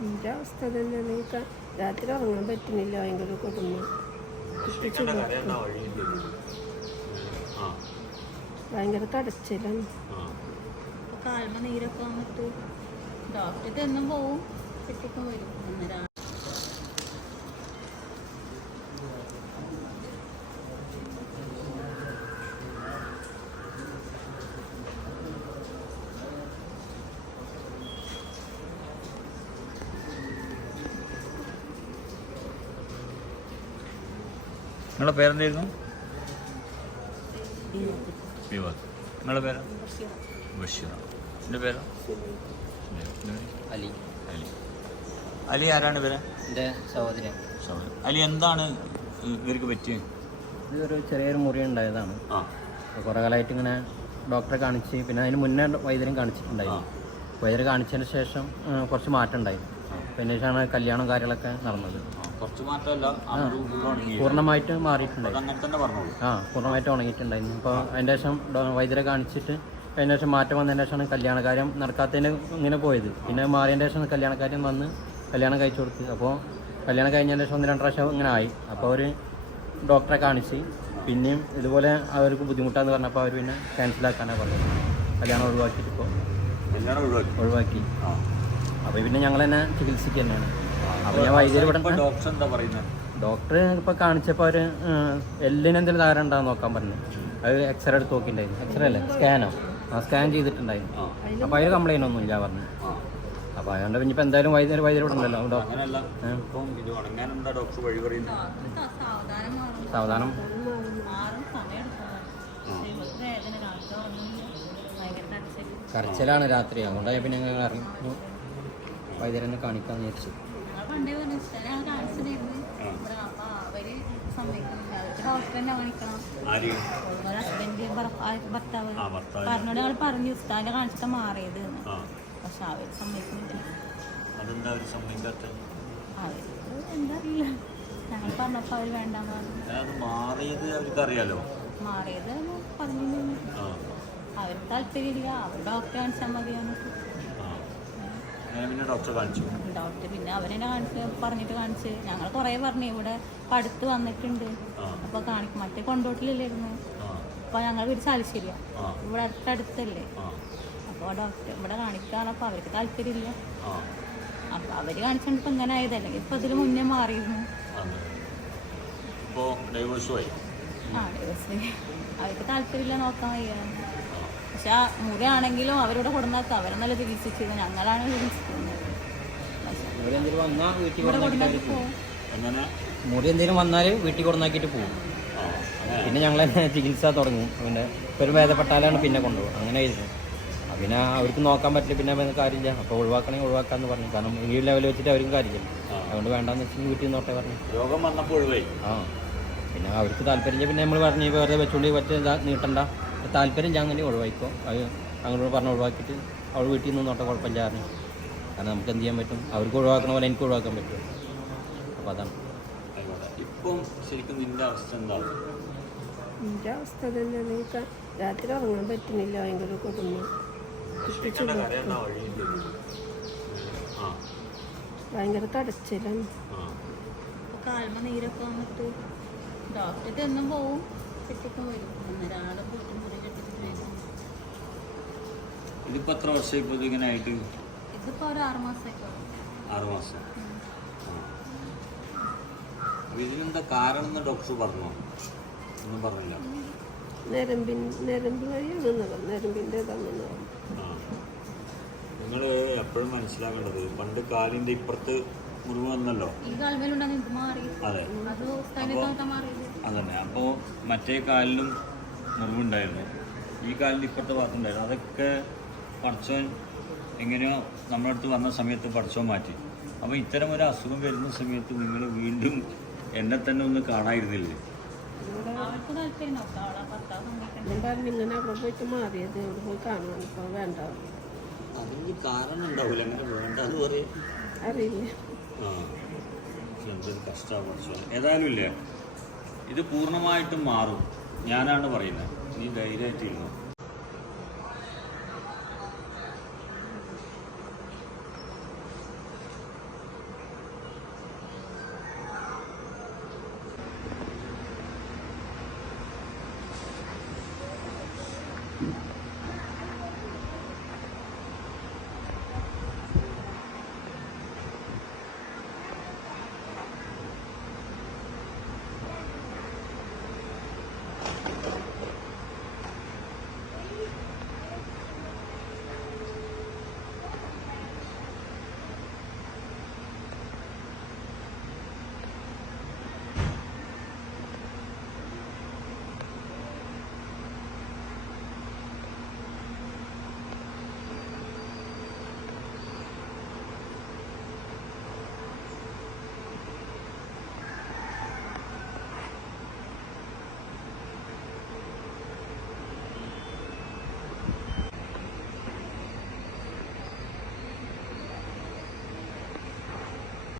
എന്റെ അവസ്ഥ തന്നെ നീക്കാൻ രാത്രി ഉറങ്ങാൻ പറ്റുന്നില്ല ഭയങ്കര കുടുംബം ഭയങ്കര കടച്ചിലാണ് കാൽമ നീരൊക്കെ വന്നിട്ട് ഡോക്ടർക്ക് എന്നും പോവും കുട്ടിക്കും വരും. അന്നേരം നിങ്ങളുടെ പേരെന്തായിരുന്നു? വിവാദ് നിങ്ങളുടെ പേര്? എന്റെ പേരോ? അലി. അലി. അലി ആരാണ് പേര് എന്റെ സഹോദരൻ. സഹോദരൻ. അലി എന്താണ് ഇവർക്ക് പറ്റിയത് ഇതൊരു ചെറിയൊരു മുറി ഉണ്ടായതാണ്. കുറേ കാലമായിട്ട് ഇങ്ങനെ ഡോക്ടറെ കാണിച്ച് പിന്നെ അതിന് മുന്നേ വൈദ്യരും കാണിച്ചിട്ടുണ്ടായിരുന്നു. വൈദ്യരെ കാണിച്ചതിന് ശേഷം കുറച്ച് മാറ്റം ഉണ്ടായി. പിന്നെ ശേഷമാണ് കല്യാണം കാര്യങ്ങളൊക്കെ നടന്നത്. കുറച്ച് മാറ്റമല്ല പൂർണമായിട്ട് മാറിയിട്ടുണ്ടായിരുന്നു ആ പൂർണമായിട്ട് ഉണങ്ങിയിട്ടുണ്ടായിരുന്നു. അപ്പോൾ അതിന്റെ ശേഷം വൈദ്യരെ കാണിച്ചിട്ട് അതിന് ശേഷം മാറ്റം വന്നതിന് ശേഷമാണ് കല്യാണക്കാര്യം നടക്കാത്തതിന് ഇങ്ങനെ പോയത്. പിന്നെ മാറിയതിന്റെ ശേഷം കല്യാണക്കാര്യം വന്ന് കല്യാണം കഴിച്ചു കൊടുത്ത്. അപ്പോൾ കല്യാണം കഴിഞ്ഞതിന് ശേഷം ഒന്ന് രണ്ട് പ്രാവശ്യം ഇങ്ങനെ ആയി. അപ്പോൾ അവർ ഡോക്ടറെ കാണിച്ച് പിന്നെയും ഇതുപോലെ അവർക്ക് ബുദ്ധിമുട്ടാന്ന് പറഞ്ഞപ്പോൾ അവർ പിന്നെ ക്യാൻസലാക്കാനാണ് പറഞ്ഞത്. കല്യാണം ഒഴിവാക്കിയിട്ട് ഇപ്പോൾ ഒഴിവാക്കി. അപ്പോൾ പിന്നെ ഞങ്ങൾ തന്നെ ചികിത്സിക്കുക തന്നെയാണ്. അപ്പോൾ ഞാൻ വൈദ്യുതി ഇവിടെ ഡോക്ടർ എന്താ പറയുന്നത് ഡോക്ടർ ഇപ്പോൾ കാണിച്ചപ്പോൾ അവർ എല്ലിന് എന്തെങ്കിലും താരം ഉണ്ടാകുന്ന നോക്കാൻ പറഞ്ഞു. അത് എക്സ്റേ എടുത്ത് നോക്കിയിട്ടുണ്ടായിരുന്നു. എക്സ്റേ അല്ലേ? സ്കാനോ ആ. സ്കാൻ ചെയ്തിട്ടുണ്ടായിരുന്നു. അപ്പൊ അപ്പോൾ അതിൽ കംപ്ലൈന്റ് ഒന്നും ഇല്ല പറഞ്ഞു അപ്പൊ അപ്പോൾ അതുകൊണ്ട് പിന്നെ ഇപ്പോൾ എന്തായാലും വൈദ്യുതി വൈദ്യുതി ഇവിടെ ഉണ്ടല്ലോ ഡോക്ടർ ഇപ്പം സാവധാനം. കരച്ചിലാണ് രാത്രി. അതുകൊണ്ടാണ് പിന്നെ ഞങ്ങൾ അറിഞ്ഞു വൈദ്യുതി കാണിക്കാൻ വിചാരിച്ചു. അവർ ഭർത്താവ്. പറഞ്ഞോട് ഞങ്ങൾ പറഞ്ഞു ഉസ്താദിനെ കാണിച്ചിട്ട് മാറിയത് ആ. പക്ഷെ അവർ സമ്മതിക്കുന്നില്ല. അതെന്താ അവർ സമ്മതിക്കാത്തത് അവർക്ക് എന്താ അറിയില്ല ഞങ്ങൾ പറഞ്ഞപ്പോൾ അവർ വേണ്ടാന്ന് പറഞ്ഞു. അത് മാറിയത് അവർക്ക് അറിയാലോ മാറിയത് പറഞ്ഞു ആ. അവർക്ക് താല്പര്യമില്ല. അവർ ഡോക്ടറെ കാണിച്ചാൽ മതി എന്നിട്ട് ആ അങ്ങനെ പിന്നെ ഡോക്ടറെ കാണിച്ചു. ഡോക്ടർ പിന്നെ അവരെന്നെ കാണിച്ച് പറഞ്ഞിട്ട് കാണിച്ച്. ഞങ്ങൾ കുറേ പറഞ്ഞു ഇവിടെ അടുത്ത് വന്നിട്ടുണ്ട്. അപ്പോൾ കാണിക്കും മറ്റേ കൊണ്ടോട്ടിലില്ലായിരുന്നു അപ്പോൾ ഞങ്ങൾ വീട് ചാലിശ്ശേരിയാ ആ. ഇവിടെ അടുത്തടുത്തല്ലേ. അപ്പോൾ ഡോക്ടർ ഇവിടെ കാണിക്കാറപ്പോൾ അവർക്ക് താല്പര്യമില്ല. അപ്പോൾ അവർ കാണിച്ചുകൊണ്ട് ഇപ്പം ഇങ്ങനെ ആയതല്ലേ ഇപ്പം ഇതിന് മുന്നേ മാറിയിരുന്നു. ആ ഡൈവേഴ്സ് അവർക്ക് താല്പര്യമില്ല നോക്കാൻ വയ്യ. പക്ഷെ ആ മുറിയാണെങ്കിലും അവരോട് കൊടുന്നാക്കുക അവരെന്നല്ല നല്ല ചികിത്സിച്ചത് ഞങ്ങളാണ് ചികിത്സിക്കുന്നത്. പക്ഷെ മുറി എന്തെങ്കിലും വന്നാൽ വീട്ടിൽ കൊണ്ടാക്കിയിട്ട് പോകും പിന്നെ ഞങ്ങൾ ചികിത്സ തുടങ്ങും. പിന്നെ ഒരു ഭേദപ്പെട്ടാലാണ് പിന്നെ കൊണ്ടുപോകും അങ്ങനെ ആയിരുന്നു ആ, പിന്നെ അവർക്ക് നോക്കാൻ പറ്റില്ല പിന്നെ കാര്യമില്ല. അപ്പോൾ ഒഴിവാക്കണമെങ്കിൽ ഒഴിവാക്കാന്ന് പറഞ്ഞു. കാരണം ഈ ലെവൽ വെച്ചിട്ട് അവർക്കും കാര്യമില്ല. അതുകൊണ്ട് വേണ്ടാന്ന് വെച്ചാൽ വീട്ടിൽ നിന്നോട്ടെ പറഞ്ഞു. രോഗം വന്നപ്പോൾ ഒഴിവായി ആ. പിന്നെ അവർക്ക് താല്പര്യം പിന്നെ നമ്മൾ പറഞ്ഞു വേറെ വെറുതെ വെച്ചുകൊണ്ട് വെച്ച് നീട്ടണ്ട. താല്പര്യം ഞാൻ തന്നെ ഒഴിവാക്കിക്കോ അത് അങ്ങോട്ട് പറഞ്ഞ് ഒഴിവാക്കിയിട്ട് അവൾ വീട്ടിൽ നിന്നോട്ടെ കുഴപ്പമില്ല പറഞ്ഞു. കാരണം നമുക്ക് എന്ത് ചെയ്യാൻ പറ്റും? അവർക്ക് ഒഴിവാക്കണ പോലെ എനിക്ക് ഒഴിവാക്കാൻ പറ്റും. അപ്പോൾ അതാണ്. ഇപ്പം ശരിക്കും നിന്റെ അവസ്ഥ എന്താണ്? എന്റെ അവസ്ഥ തന്നെ നീക്കാൻ രാത്രി ഉറങ്ങാൻ പറ്റുന്നില്ല. ഭയങ്കര കുടുംബം. ഭയങ്കര തടച്ചിലാണ്. കാൽമ നീരൊക്കെ വന്നിട്ട് ഡോക്ടർക്ക് എന്നും പോവും. കുട്ടിക്കും വരും. ഒന്നരാളെ പോയിട്ട് ഇതിപ്പോൾ എത്ര വർഷം ഇപ്പോൾ ഇതിങ്ങനെ ആയിട്ട്? ഇതിപ്പോൾ ഒരു ആറ് മാസം. ഇതിനെന്താ കാരണം എന്ന് ഡോക്ടർ പറഞ്ഞോ? ഒന്നും പറഞ്ഞില്ല. നരമ്പിൻ നരമ്പ് വഴിയാണെന്ന് പറഞ്ഞു നരമ്പിന്റെ ഇതാണെന്ന് പറഞ്ഞു. നിങ്ങൾ എപ്പോഴും മനസ്സിലാക്കേണ്ടത് പണ്ട് കാലിന്റെ ഇപ്പുറത്ത് മുറിവ് വന്നല്ലോ? ഈ കാൽമേലുണ്ടെന്ന് മാറി. അതെ. അതന്നെ. അപ്പോൾ മറ്റേ കാലിലും മുറിവുണ്ടായിരുന്നു. ഈ കാലിന്റെ ഇപ്പുറത്തെ ഭാഗത്തുണ്ടായിരുന്നു. അതൊക്കെ പഠിച്ചോൻ എങ്ങനെയോ നമ്മുടെ അടുത്ത് വന്ന സമയത്ത് പഠിച്ചോൻ മാറ്റി. അപ്പോൾ ഇത്തരം ഒരു അസുഖം വരുന്ന സമയത്ത് നിങ്ങൾ വീണ്ടും എന്നെ തന്നെ ഒന്ന് കാണായിരുന്നില്ലേ? അതിന് കാരണം ഉണ്ടാവില്ല അങ്ങനെ ഏതായാലും ഇത് പൂർണമായിട്ടും മാറും. ഞാനാണ് പറയുന്നത്. നീ ധൈര്യമായിട്ട് ധൈര്യമായിട്ടിരുന്നു